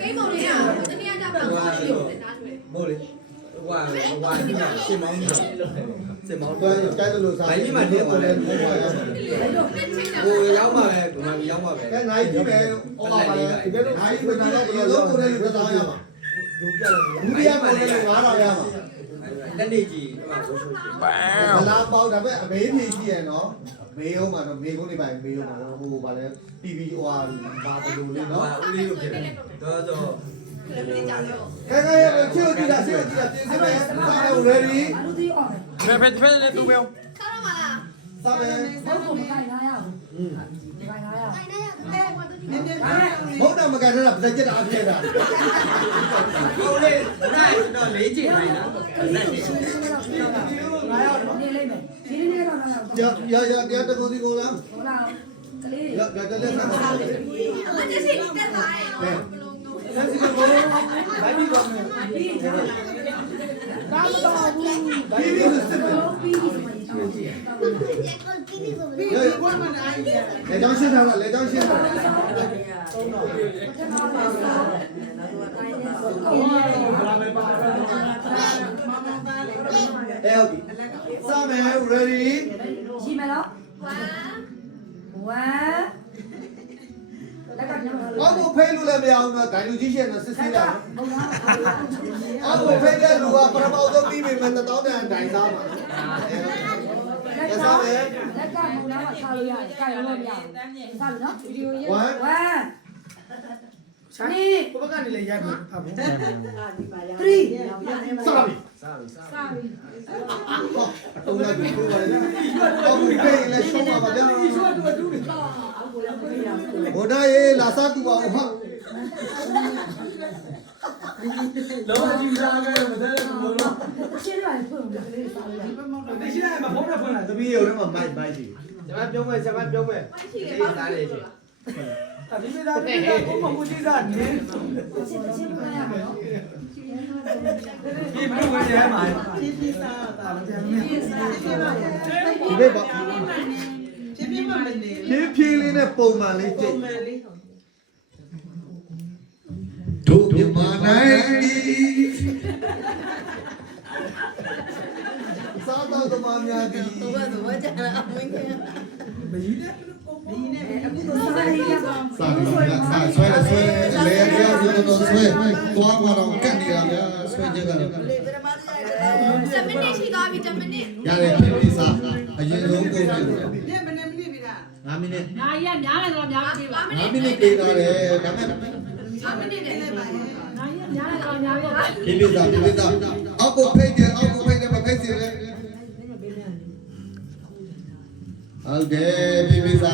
cái màu này à cái này là bằng màu này qua như nào xem máu nhiều xem máu cái tôi lừa đấy nhưng mà thế mà lên ôi giống mà về của mày giống mà về cái này chứ mẹ ông bà này thì cái này bên này nó lớn con đây được sao mà đúng đi ăn con đây hóa rồi mà cái đi gì mà làm bao đám ấy mấy thì gì nó mấy ông mà nó mấy con đi bài mấy ông mà hồ bà này tivi hoa ba cái đồ lên nó đi được kìa đó rồi cái chưa đi đặt chưa mẹ sao mẹ ready phê lên tụi mèo sao đâu mà là sao mẹ mỗi năm mà cái nó làm ra chết áo kia à câu lên này nó lấy chị này đó giờ tôi đi cô lắm giờ cho lên nào cái gì cũng tên lại Hãy subscribe cho kênh Ghiền Mì Gõ để không bỏ lỡ những video có một phê luôn là mèo nó cái lưu chí nó xí là có một phê cái lùa para bao tôi đi mình là tao này đại sao mà cái sao đấy quá Ni, kau kan nilai jago. three sorry ông là chủ ông phê là show mà bây ở đây là sao cũng bảo hả Lalu lagi berapa kali betul betul. Di sini ada apa pun ada. tôi nhiều đấy mà mày gì xem giống mày đi ra đây chị Tapi beda beda. Kau mau cuci dah ni. Ini bukan dia mai. thì bây bảo phía lên này bông mà lấy chị thuộc những mà này sao tao tụi mà nhà thì xoay lấy đeo xoay qua qua đâu cắt đi làm xoay chưa cần Semini sih kau vitamin nhà này thêm đi sao ở dưới hướng cô này 5 minute Nhà yên nhà này làm nhà đi bà. 5 minute đi ra để cảm ơn Nhà yên nhà này làm nhà đi. thì bây giờ ông cô phê kìa mà phê gì đấy ok bây giờ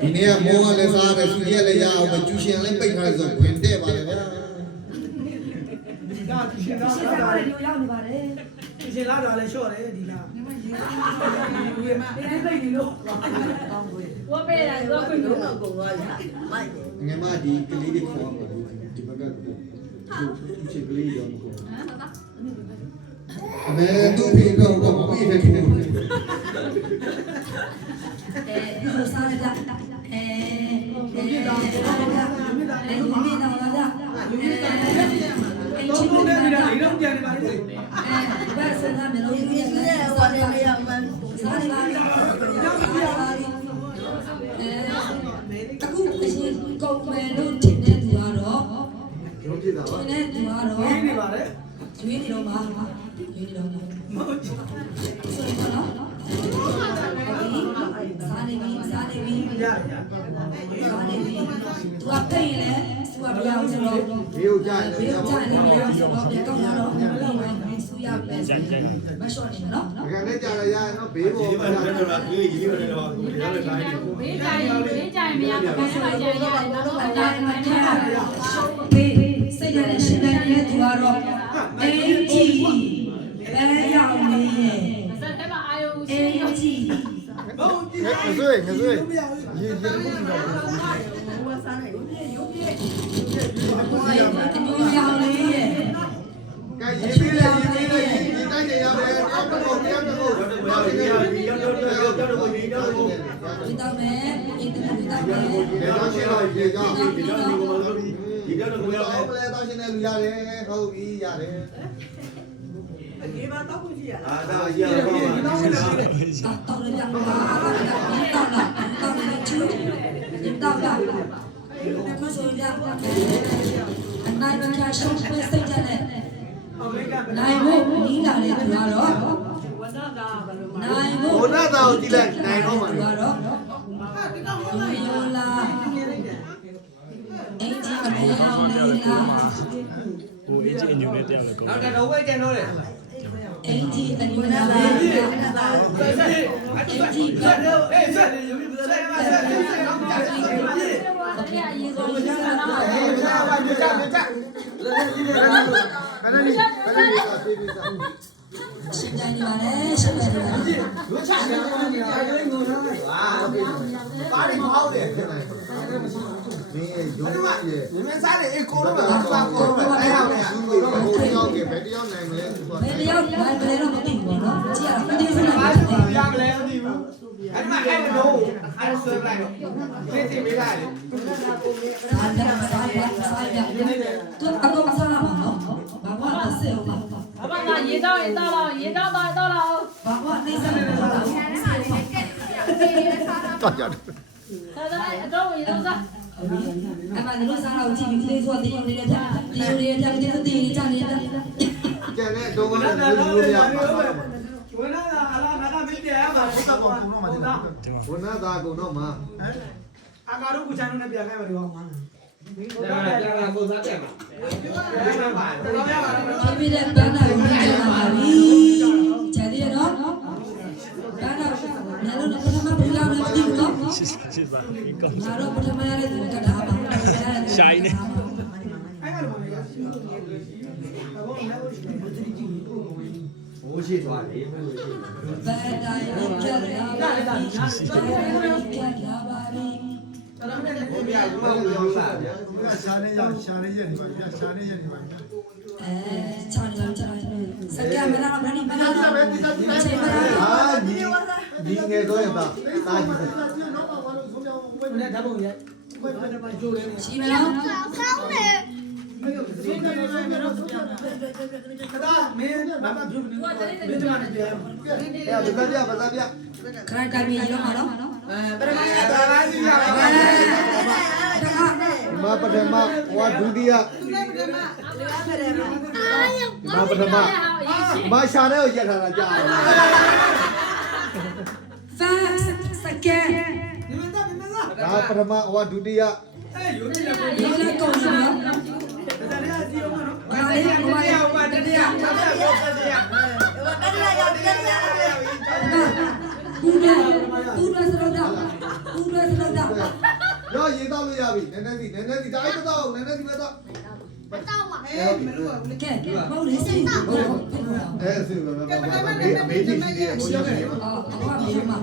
ini mua lên ra để suy nghĩ lấy vào mà chú xem lấy bình hay rồi quyền để vào đấy Isi lah dah le show le di lah. Qua bên này qua quỳnh đúng rồi. ngày mai đi cái lý đi khó mà thì bắt đầu chú chỉ cái lý đó mẹ tôi thì đâu có một cái gì Kau pun dah tidak hidup jadi baru. Ini baru. điều tra cái đấy trả lại ra nó bí vô Bé trai mẹ cái này dài dài nó không dài mà nha. Xây ra để sinh ra để thua rồi. Em chỉ bé giàu nè. Sao thế mà ai yêu Em chỉ người dưới ကဲရေးပေးလေရေးပေးလေဒီတိုင်းနေရမယ်တောက်တော့တောက်တော့တောက်နေရတယ် ဒီတော့မယ်အင်တာနက်တော့မယ် ရေတော့ရှင်းတော့ရေကြောင်း ဒီတော့ဒီကောင်လို့ဒီတော့ကိုရောက် တောက်လဲတောက်ရှင်းနေလူရတယ်ဟုတ်ပြီရတယ် အာဒါရရပါပါ တော့လည်းကြပါတော့လည်းချူတော့မဆိုရအနိုင်မချရှုံးပဲစိတ်ကြတဲ့နိုင်ဖို့နီးလာတဲ့သူကတော့နိုင်ဖို့ ဘုနာသားကိုကြည့်လိုက်နိုင်တော့မှာ သူကတော့ယောလာအင်ဂျီအမေအောင်လေးလား ဟိုအေဂျင့်ညိုနဲ့တရားပဲကော နောက်တော့ဝိုက်ကျန်တော့လေ အင်ဂျီအနီနာလားအင်ဂျီက အေးဆက်ရုပ်ပြဆက်ပါဆက်နောက်ကြဆက် တကယ်အရေးဆုံးရတာလား အေးကြာပါကြာကြာရှင်းတိုင်းနေပါလေရှင်းတိုင်းနေပါလေလူချနေတယ်ငါလည်းငိုတာပါရီမဟုတ်တယ်ဖြစ်နိုင်မင်းရဲ့ရုံးရဲ့မင်းစားတယ်အေးကိုတော့ပါကိုတော့အဲ့ဒါနဲ့ဟိုရောက်ခဲ့ဘယ်တယောက်နိုင်မလဲ ဘယ်တယောက်နိုင်မလဲတော့မသိဘူးเนาะကြည့်ရအောင်ဒီဆိုတော့ ရမလဲမသိဘူးအဲ့မှာအဲ့တော့အဲ့ဆွဲလိုက်တော့သိသိမေးလိုက်လေ အားတယ်စားရသူအကောစားမှာเนาะဘာမှမဆက်ဘူး အမကရေတောက်ရင်တောက်တော့ရေတောက်တော့တောက်တော့ ဘာမှနေစားမလို့ တော့ကြတယ် ဒါဒါအတော့ရေတော့စား အမှန်လို့စားတော့ကြည့်ပြီးလေးဆိုတဲ့ရုံလေးတဲ့ဒီရုံလေးတဲ့ဒီလိုတင်ကြနေတာ ကျန်တဲ့တော့လည်းလူလို့ရပါဘူး ဝိနာအလားငါကမင်းတရားပါဆက်ပါကုန်တော့မှာ ဘုနာသားကုန်တော့မှာ အာကာတို့ကိုချန်နဲ့ပြန်ခဲ့ပါတော့မှာဒါကကြာကိုစားတယ်မှာပြန်ပါတော့ရပါတော့ ဒီပြတဲ့ပန်းနာကိုကြည့်လာပါပြီကျန်သေးနော်ပန်းနာလည်းလို့ပထမပူလာမသိဘူးနော် ရှစ်ပါဒီကော ငါတော့ပထမရတဲ့သူကထားပါ ရှိုင်းနေ အဲ့ကတော့မရဘူးဘောလည်းဟိုရှိသွားတယ်ဘယ်လိုရှိ ဘယ်တိုင်းကြရပါလဲကြရပါပြီ ဘုရားကဘာလို့စားဗျာ ရှာနေရရှာနေရနေပါရှာနေရနေပါ ချာနေချာစကမရာမနီမနာပဲဒီချိန်မှာ ဟာဒီငယ်တော့ရတာတာကြီးတယ် ဘယ်နဲ့ဓာတ်ပုံရဲ့ဘယ်မှာကြိုးလဲ ရှိမလား ကဒါမင်းဘာမှပြုတ်နေတယ်ဒီမှာနေတယ် ပြပါပြ ခရိုင်တိုင်းမြေရောမှာနော် ပရမတ်ဒါလာကြီးရပါ မပထမဝါဒုတိယမပထမမရှာတဲ့ကိုရက်ထားတာကြာတယ် first second ဒါပထမဝါဒုတိယ အေးယူနေတယ် ဒီလည်းကုန်ပြီနော် ဒါလည်းအစီအမနော် ဘာလဲဘာလဲ ဟိုတတရားဘူးရစတော့ရောရေးတော့လို့ရပြီနည်းနည်းစီဒါအိတ်တော့နည်းနည်းစီပဲတော့ ကဲမဟုတ်လေစိတ်ကိုဖြစ်လို့ အဲစီပဲအမေကြီးရှိတယ်ကိုရမယ် အော်ဘာမေးမှာ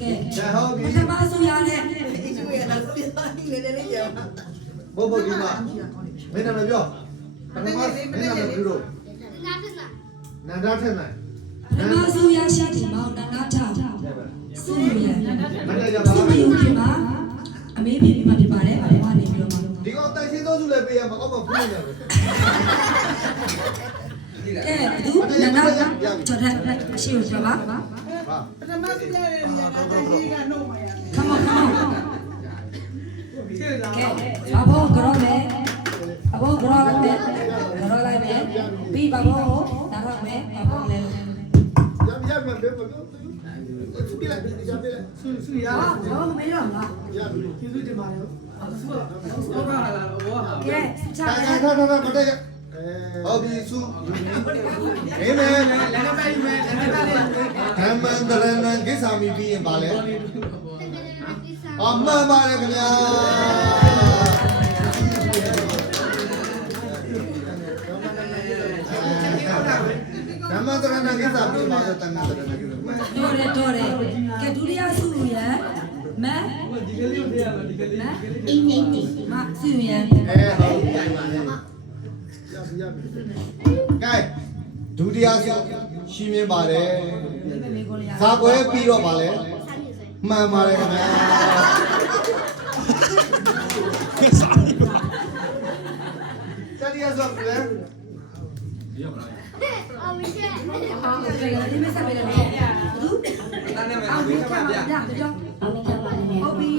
ကဲ ဒါဟောပြီ ပထမဆုံးရတဲ့ ဘို့ဘို့ဒီမှာမင်းနာမည်ပြောပထမမင်းနာမည်ပြုလို့နန္ဒထက်နိုင် ပထမဆုံးရရှိဒီမောင်နာနာထစုရ မနေ့ကပါ စုယူပြမှာအမေးပြေမှာဖြစ်ပါတယ်ဘာမှနေပြီးတော့မှာ ဒီကောင်တိုက်ရှင်းသောစုလည်းပေးရမှာအောက်မှာဖူးနေတယ် ကဲသူနာနာချတ်တဲ့ရှိရပါ ဟာ come on ကဲဘာဘောကြောလဲဘာဘောကြောလိုက်မယ်ကြောလိုက်မယ်ပြီးဘာဘောနားတော့မယ်ဘာဘောလဲ ရမပြောစုပြလိုက်ရပြလိုက် ဆူရ ဘာမမေးတော့လား ကျေးဇူးတင်ပါတယ်ဆူတော့ဟာလာဘောဟာ ကဲချာ ထား တယ် ထားထားမတည့်ဟောပြီစုမေမဲ လည်းလည်းပဲယူမယ်လည်းလည်းပဲ ဓမ္မန္တရဏံကိစ္ဆာမိပြီးရင်ပါလဲအမှန်ပါတယ်ခင်ဗျာဓမ္မန္တရဏံကိစ္ဆာပြီးပါတော့တန်ခါတယ် တော်တယ်ကဲဒုတိယစုရမ ဒီကလေးကိုပြရမှာဒီကလေး အင်းနေမစုရ အဲဟုတ် တိုင်ပါလေ ရပြီ ကဲဒုတိယဆိုရှင်းပြပါတယ် မေကိုလေးရ ဇာပွဲပြီးတော့ပါလေမှန်ပါတယ်ခင်ဗျာ တတိယဆိုလည်း အော်မကျဲ အော်ဒီကနေ့မဆက်ပေးတယ်ဘူးအော်ဒီကမှာပြကြောဟုတ်ပြီ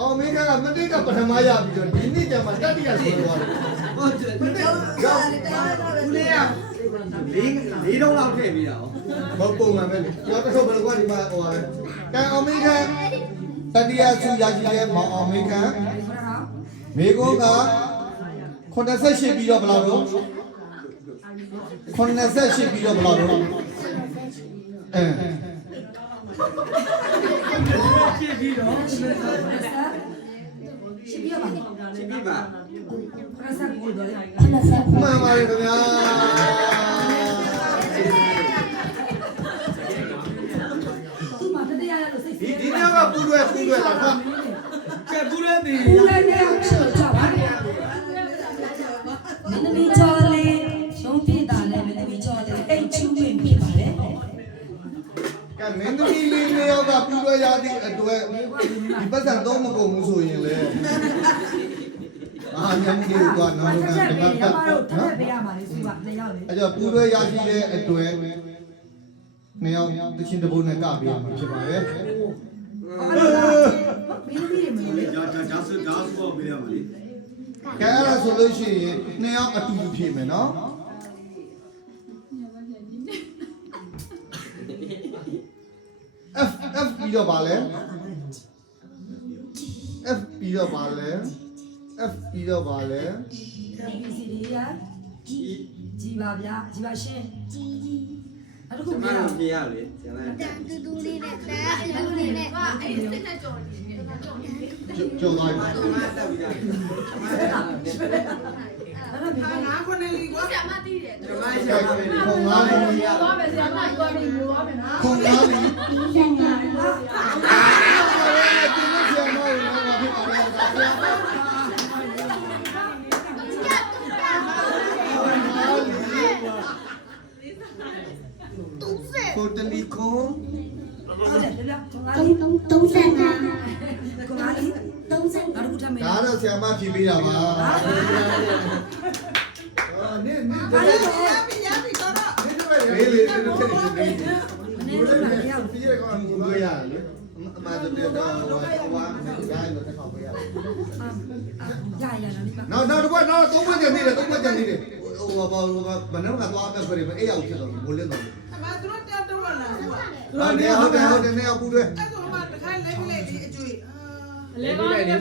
အော်မင်းကမတိကပထမရပြီးတော့ဒီနေ့ကျမှတတိယဆိုတော့ ဟုတ်တယ်ဦးလေးကလေးတော့လောက်ထည့်ပြီးတာဟော မပုံမှန်ပဲလေကျွန်တော်တစ်ခုဘယ်လိုကဒီမှာဟိုပါလဲကံအောင်မင်းကတတိယဆူရရှိတဲ့မောင်အောင်မင်းကမိကုန်းက88ပြီးတော့ဘယ်လောက်တော့88ပြီးတော့ဘယ်လောက်တော့ရှင်းပြီးတော့ ရှိပြပါမယ် ရှင်းပြီးပါ ခရဆက်ကိုတော့ မှန်ပါတယ်ခင်ဗျာ သူ့မှာတတရားရလို့စိတ် ဒီနေ့ကပူရွယ်လာတာ ကျက်ဘူးလည်းဒီ ဘူးလည်းနဲ့ချေချပါမင်းသမီးချော်လေးရုံးပြတာလည်းမင်းသမီးချော်လေးအိတ်ချူးဝင်ပြပါလေ ကဲမင်းသမီးလေးယောက်ကပူရွယ်ရသည့်အတွက်ဒီပတ်စံတော့မကုန်ဘူးဆိုရင်လေအာညံကြီးကနော် ဆက်ဆက် က ပေးရ နော် မှာတော့ထပ်ပေးရမှာလေသူကနှစ်ယောက်လေ အဲ့တော့ပူရွယ်ရရှိတဲ့အတွက်နေအောင်တချင်းတပုတ်နဲ့ကပေးရမှာဖြစ်ပါတယ် အဲ့လိုလားမင်းသမီးတွေမလို့လေ ဒါဆိုပြရမှာလေ ကဲအဲ့ဒါဆိုလို့ရှိရင်နေအောင်အတူတူဖြစ်မယ်နော် F ပြီးတော့ပါလဲ F ပြီးတော့ပါလဲ F ပြီးတော့ပါလဲ PC တွေကကြီးပါဗျာကြီးပါရှင်းအဲ့ဒါကို မ ပြရ မပြရလေကျန်လိုက် တန်တူတူလေးနဲ့တန်တူတူလေးနဲ့ကအဲ့ဒီစစ်နဲ့ကြော်နေတယ်ကြော်နေတယ် ကျော်သွားပြီ မတက်ပြီးတာ အဲ့ဒါပြပါ ငါခွနဲ့လီကွာ ဆရာမသိတယ် ကျမရှာပါမယ် ခုံသားလီ သွားမယ်ဆရာမသွားပြီးဘူးသွားမယ်နော် ခုံသားလီဒီနေ့ဆရာမကိုလည်းငါဖြစ်ပါတယ်ကိုတလီကို ဟုတ်တယ်ဗျာကိုငါ 35 လေးကိုငါလေး 35 နောက်တစ်ခုထပ်မယ် ဒါတော့ဆရာမဖြေပေးတာပါနေနေ ဘာလို့လဲ လေးလေးလေးထည့်နေ မနေ့ကလည်းရောက် ပြီးရကောင်ကိုလို့ရတယ်လေအမှန်တော့တော့ဟိုဟာဒါလည်းတစ်ခါပေးရတယ် ရနော်ဒီမှာ နောက်တစ်ခါနောက်သုံးပတ်ကျန်နေတယ်သုံးပတ်ကျန်နေတယ်ဟိုဘာဘယ်တော့မှသွားတက်ခွေးပဲအဲ့ရောက်ဖြစ်တော့ဘိုးလင်းတော့ အမသူတို့တက်တော့လာဘူး ဟုတ်တယ်နေအောင်ပူတယ် အဲ့ဆိုမှတခါလဲပြလိုက်ဒီအကျွေး လေကောင်းတယ်